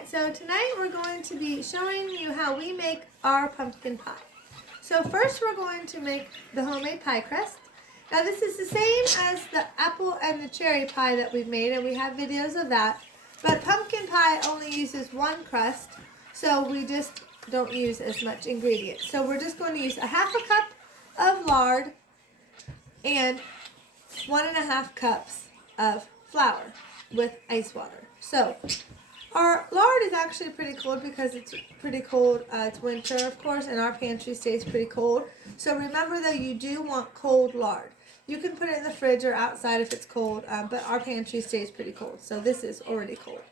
Alright, so tonight we're going to be showing you how we make our pumpkin pie. So first we're going to make the homemade pie crust. Now this is the same as the apple and the cherry pie that we've made, and we have videos of that. But pumpkin pie only uses one crust, so we just don't use as much ingredients. So we're just going to use a half a cup of lard and 1.5 cups of flour with ice water. So our lard is actually pretty cold because it's pretty cold. It's winter, of course, and our pantry stays pretty cold. So remember, though, you do want cold lard. You can put it in the fridge or outside if it's cold, but our pantry stays pretty cold. So this is already cold.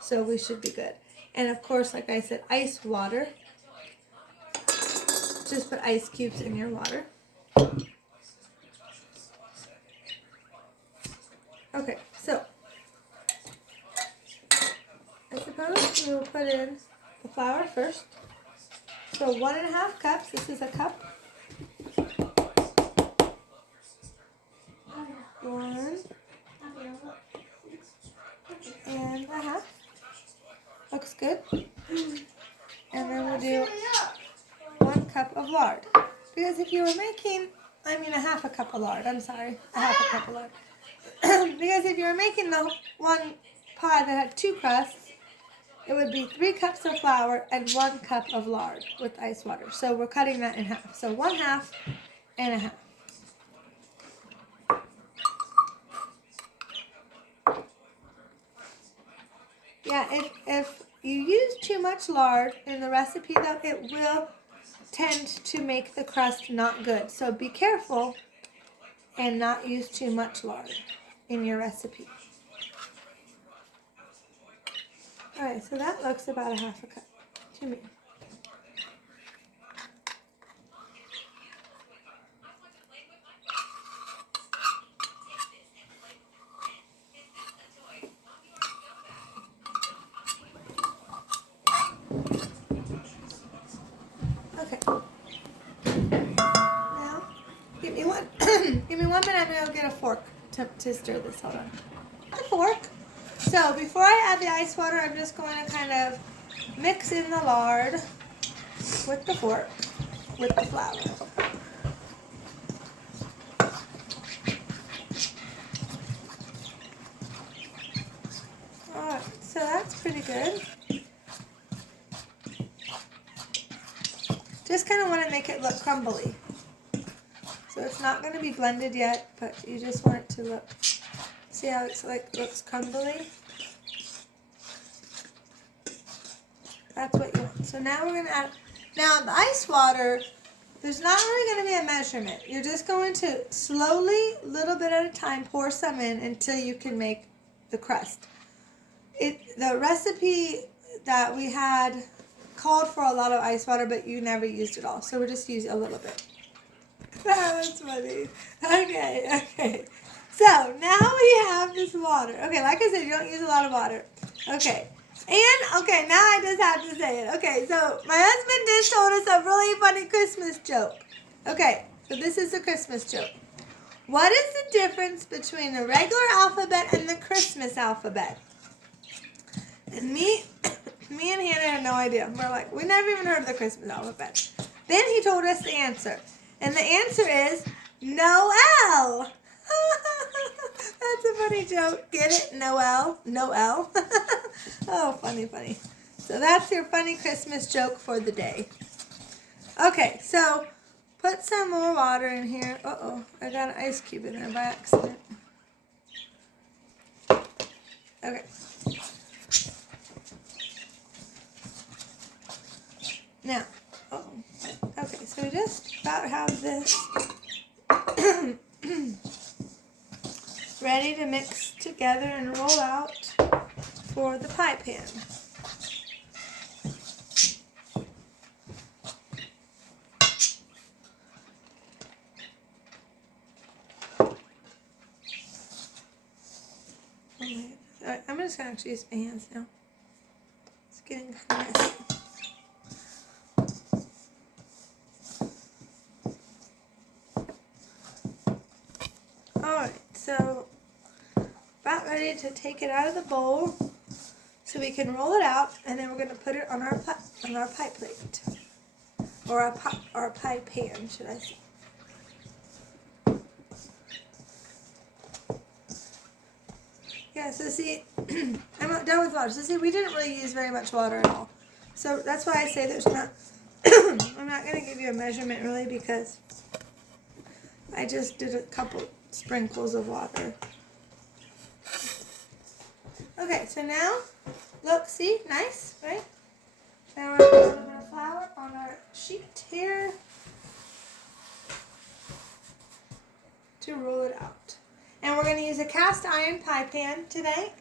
So we should be good. And, of course, like I said, ice water. Just put ice cubes in your water. Okay, so I suppose we will put in the flour first. So 1.5 cups. This is a cup. 1.5. Looks good. And then we'll do 1 cup of lard. Because if you were making, a half a cup of lard. I'm sorry, a half a cup of lard. Because if you were making the one pie that had 2 crusts, it would be 3 cups of flour and 1 cup of lard with ice water. So we're cutting that in half. So 1/2 and 1/2. Yeah, if you use too much lard in the recipe, though, it will tend to make the crust not good. So be careful and not use too much lard in your recipe. Alright, so that looks about a 1/2 cup to me. Okay. Now, give me one give me 1 minute, I'm gonna get a fork to stir this. Hold on. A fork. So before I add the ice water, I'm just going to kind of mix in the lard with the fork, with the flour. Alright, so that's pretty good. Just kind of want to make it look crumbly. So it's not going to be blended yet, but you just want it to look, see how it's looks crumbly? That's what you want. So now we're going to add, now the ice water, there's not really going to be a measurement. You're just going to slowly, little bit at a time, pour some in until you can make the crust. The recipe that we had called for a lot of ice water, but you never used it all. So we're just using a little bit. That's funny. Okay. So now we have this water. Okay, like I said, you don't use a lot of water. Okay. And, okay, now I just have to say it. Okay, so my husband just told us a really funny Christmas joke. Okay, so this is a Christmas joke. What is the difference between the regular alphabet and the Christmas alphabet? And me and Hannah had no idea. We're like, we never even heard of the Christmas alphabet. Then he told us the answer. And the answer is Noel. That's a funny joke. Get it? Noel. Oh, funny. So that's your funny Christmas joke for the day. Okay, so put some more water in here. Uh-oh, I got an ice cube in there by accident. Okay. Now, okay, so we just about have this ready to mix together and roll out for the pie pan. Alright, I'm just going to actually use my hands now. It's getting kind of messy. Alright, so about ready to take it out of the bowl. so we can roll it out, and then we're going to put it on our pie plate, or our pie pan, should I say. Yeah, so see, I'm not done with water. So see, we didn't really use very much water at all. So that's why I say there's not, I'm not going to give you a measurement really, because I just did a couple sprinkles of water. Okay, so now, look, see, nice, right? Now we're going to put a little bit of flour on our sheet here to roll it out. And we're going to use a cast iron pie pan today.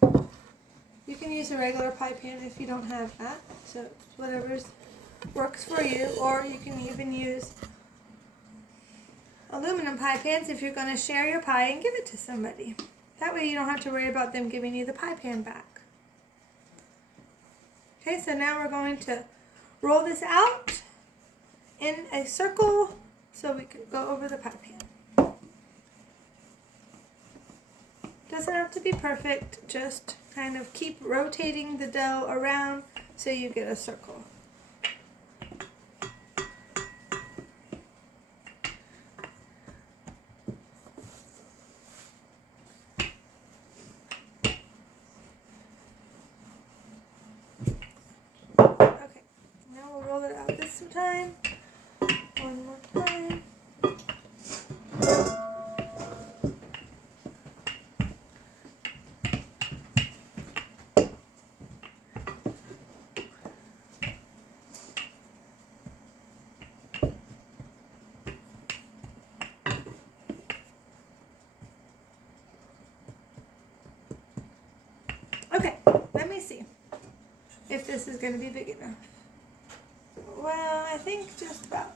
You can use a regular pie pan if you don't have that. So whatever works for you. Or you can even use aluminum pie pans if you're going to share your pie and give it to somebody. That way you don't have to worry about them giving you the pie pan back. Okay, so now we're going to roll this out in a circle so we can go over the pie pan. Doesn't have to be perfect, just kind of keep rotating the dough around so you get a circle. Okay, now we'll roll it out this time. One more time. Okay, let me see if this is going to be big enough. Well, I think just about.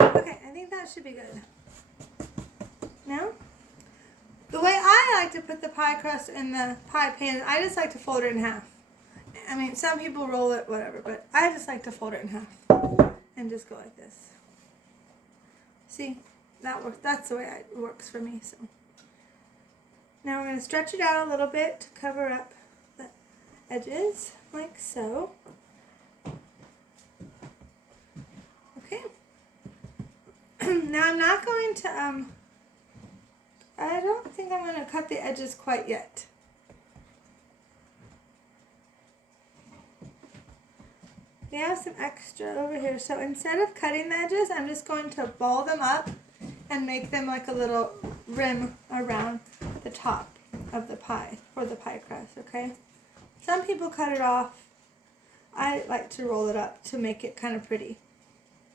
Okay, I think that should be good. Now, the way I like to put the pie crust in the pie pan, I just like to fold it in half. I mean, some people roll it, whatever, but I just like to fold it in half. And just go like this. See, that works. That's the way it works for me. So now we're going to stretch it out a little bit to cover up the edges, like so. Okay. Now I'm not going to. I don't think I'm going to cut the edges quite yet. We have some extra over here, so instead of cutting the edges, I'm just going to ball them up and make them like a little rim around the top of the pie, for the pie crust, okay? Some people cut it off. I like to roll it up to make it kind of pretty.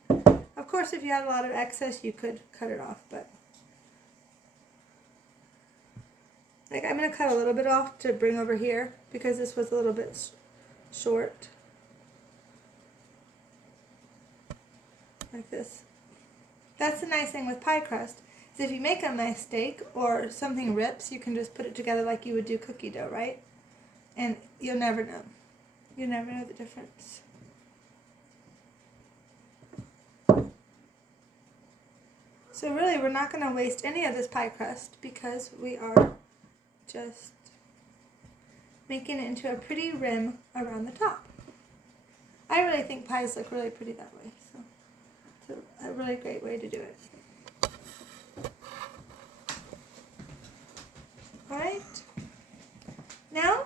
Of course, if you have a lot of excess, you could cut it off, but like I'm going to cut a little bit off to bring over here because this was a little bit short. Like this. That's the nice thing with pie crust, is if you make a mistake or something rips, you can just put it together like you would do cookie dough, right? And you'll never know. You'll never know the difference. So really, we're not going to waste any of this pie crust because we are just making it into a pretty rim around the top. I really think pies look really pretty that way, so it's a really great way to do it. Alright, now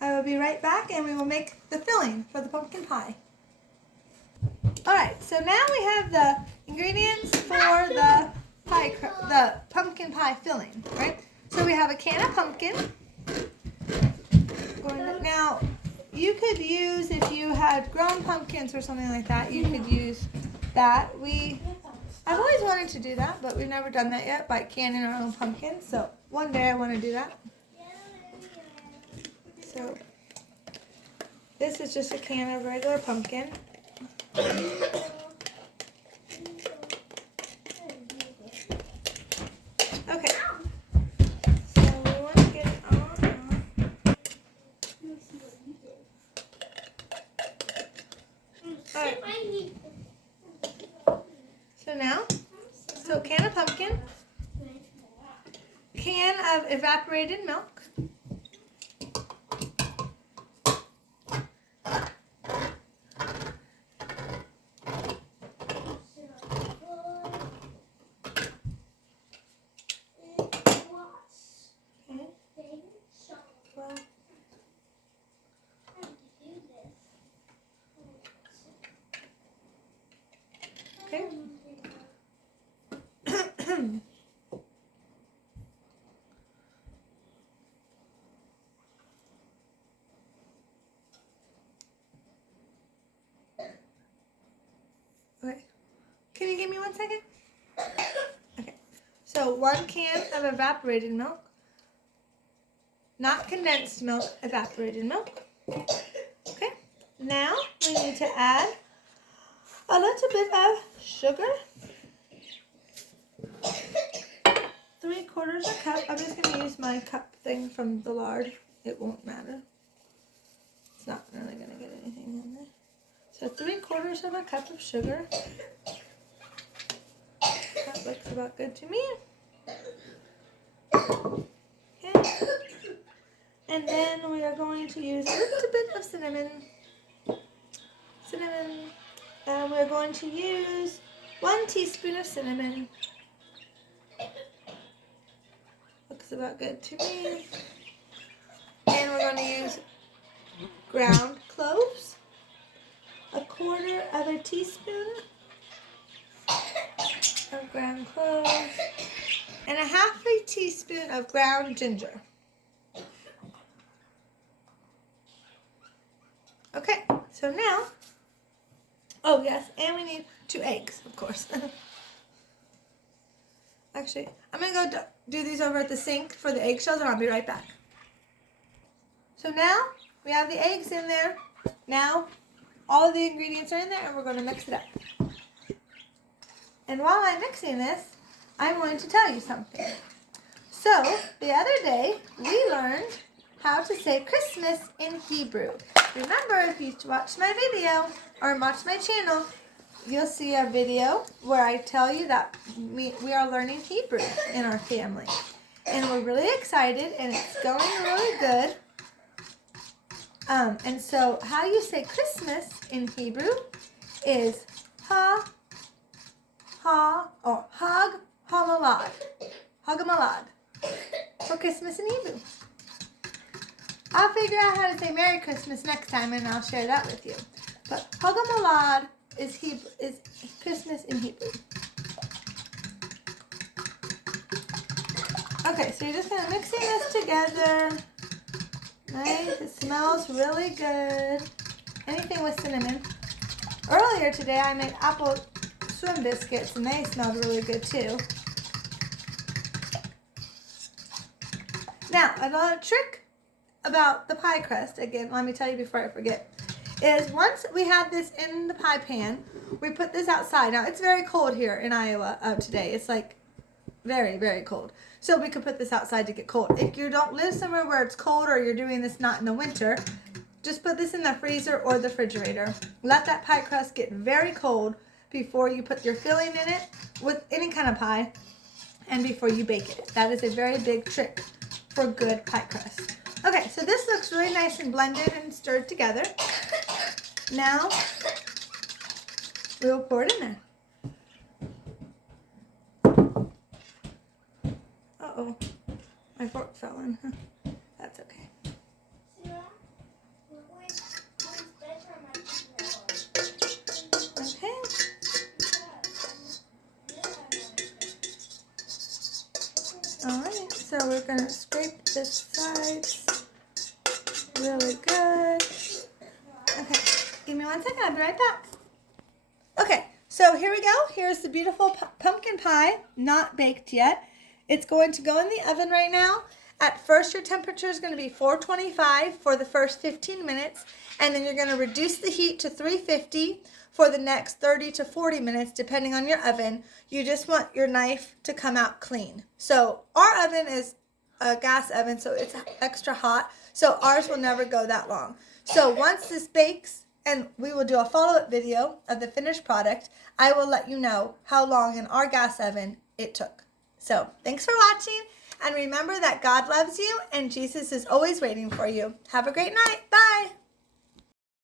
I will be right back and we will make the filling for the pumpkin pie. Alright, so now we have the ingredients for the pumpkin pie filling, right? So we have a can of pumpkin. Now, you could use, if you had grown pumpkins or something like that, you could use that. I've always wanted to do that, but we've never done that yet, by canning our own pumpkins. So one day I want to do that. So this is just a can of regular pumpkin. Okay. So we want to get it on. Alright. So now, a can of pumpkin, can of evaporated milk, okay. Okay. Can you give me 1 second? Okay. So 1 can of evaporated milk, not condensed milk, evaporated milk. Okay. Now we need to add a little bit of sugar. 3/4 cup. I'm just going to use my cup thing from the lard. It won't matter. It's not really going to get anything in there. So 3/4 cup of sugar. That looks about good to me. Okay. And then we are going to use a little bit of cinnamon. And we're going to use 1 teaspoon of cinnamon. Looks about good to me. And we're going to use ground cloves, 1/4 teaspoon of ground cloves, and 1/2 teaspoon of ground ginger. Okay, so now, oh yes, and we need 2 eggs, of course. Actually, I'm going to go do these over at the sink for the eggshells, and I'll be right back. So now, we have the eggs in there. Now, all of the ingredients are in there, and we're going to mix it up. And while I'm mixing this, I'm going to tell you something. So, the other day, we learned how to say Christmas in Hebrew. Remember, if you watch my video, or watch my channel, you'll see a video where I tell you that we are learning Hebrew in our family. And we're really excited, and it's going really good. And so how you say Christmas in Hebrew is Hag Hamalad. Hagamalad. For Christmas in Hebrew. I'll figure out how to say Merry Christmas next time, and I'll share that with you. But Hagamalad is Christmas in Hebrew. Okay, so you're just going to mixing this together. Nice, it smells really good. Anything with cinnamon. Earlier today I made apple swim biscuits, and they smelled really good too. Now, another trick about the pie crust, again, let me tell you before I forget, is once we have this in the pie pan, we put this outside. Now, it's very cold here in Iowa today. It's like very, very cold. So we could put this outside to get cold. If you don't live somewhere where it's cold, or you're doing this not in the winter, just put this in the freezer or the refrigerator. Let that pie crust get very cold before you put your filling in it with any kind of pie, and before you bake it. That is a very big trick for good pie crust. Okay, so this looks really nice and blended and stirred together. Now, we'll pour it in there. Uh-oh, my fork fell in. That's okay. Okay. Alright, so we're going to scrape this sides really good. Okay, give me 1 second, I'll be right back. Okay, so here we go. Here's the beautiful pumpkin pie, not baked yet. It's going to go in the oven right now. At first, your temperature is going to be 425 for the first 15 minutes, and then you're going to reduce the heat to 350 for the next 30 to 40 minutes, depending on your oven. You just want your knife to come out clean. So our oven is a gas oven, so it's extra hot, so ours will never go that long. So once this bakes and we will do a follow-up video of the finished product. I will let you know how long in our gas oven it took. So thanks for watching, and remember that God loves you and Jesus is always waiting for you. Have a great night. Bye.